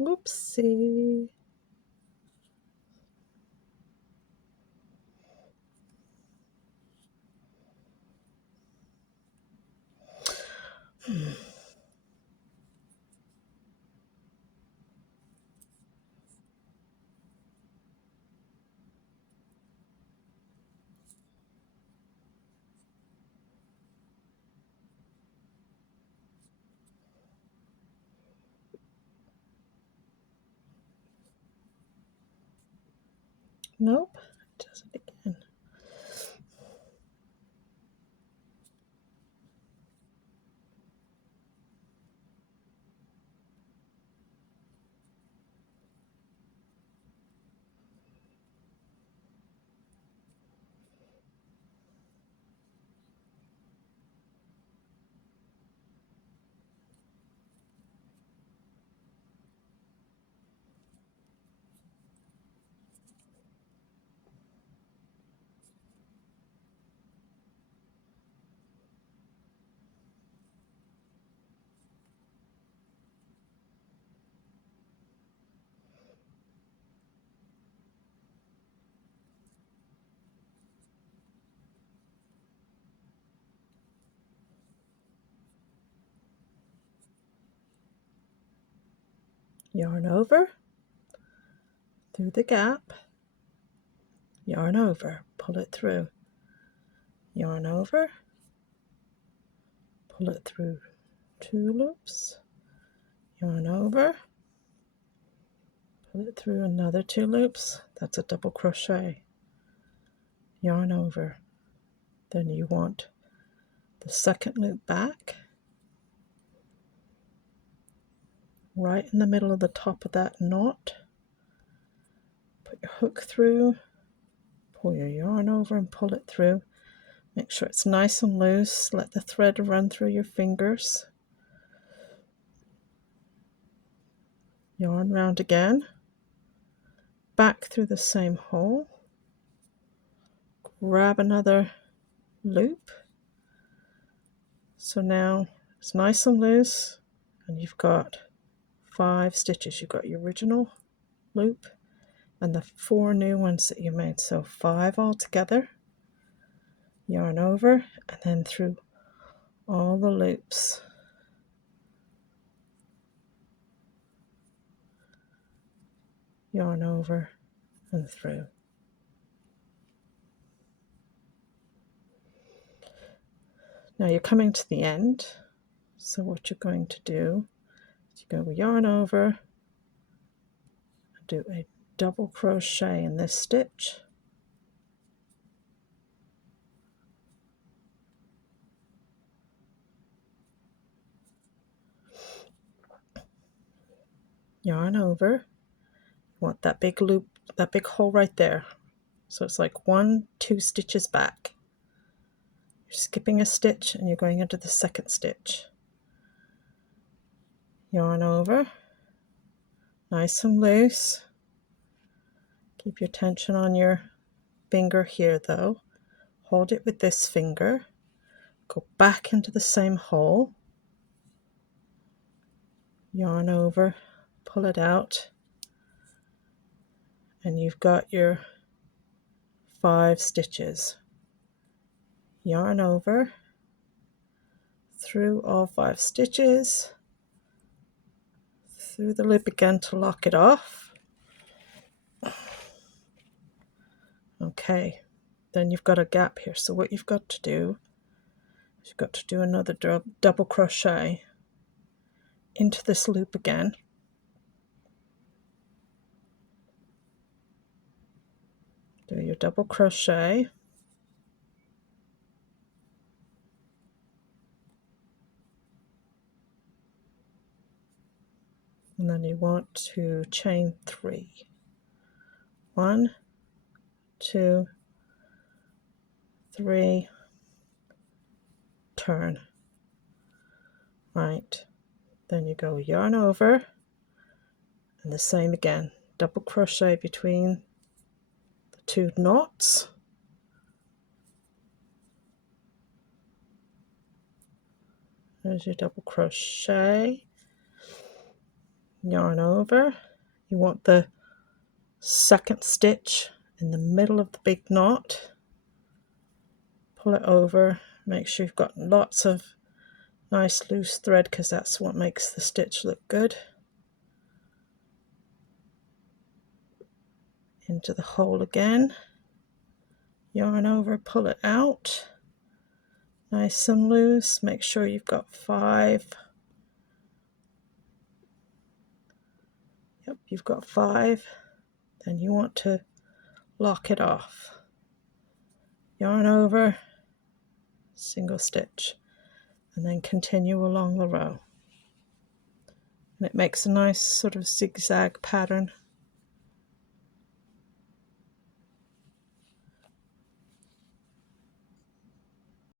Whoopsie. Nope, it does it again. Yarn over, through the gap, yarn over, pull it through, yarn over, pull it through 2 loops, yarn over, pull it through another 2 loops, that's a double crochet, yarn over. Then you want the second loop back, right in the middle of the top of that knot, put your hook through, pull your yarn over and pull it through. Make sure it's nice and loose, let the thread run through your fingers. Yarn round again, back through the same hole, grab another loop. So now it's nice and loose and you've got 5 stitches. You've got your original loop and the 4 new ones that you made, so 5 altogether. Yarn over and then through all the loops. Yarn over and through. Now you're coming to the end, so what you're going to do is you go yarn over and do a double crochet in this stitch, yarn over. You want that big loop, that big hole right there, so it's like 1-2 stitches back. You're skipping a stitch and you're going into the second stitch. Yarn over, nice and loose. Keep your tension on your finger here though. Hold it with this finger, go back into the same hole, yarn over, pull it out, and you've got your 5 stitches. Yarn over, through all 5 stitches, through the loop again to lock it off. Okay, then you've got a gap here, so what you've got to do is you've got to do another double crochet into this loop again. Do your double crochet, and then you want to chain 3. 1, 2, 3, turn. Right, then you go yarn over and the same again, double crochet between the 2 knots. There's your double crochet, yarn over. You want the second stitch in the middle of the big knot. Pull it over, make sure you've got lots of nice loose thread because that's what makes the stitch look good. Into the hole again, yarn over, pull it out, nice and loose. Make sure you've got 5. Yep, you've got 5. Then you want to lock it off. Yarn over, single stitch, and then continue along the row. And it makes a nice sort of zigzag pattern.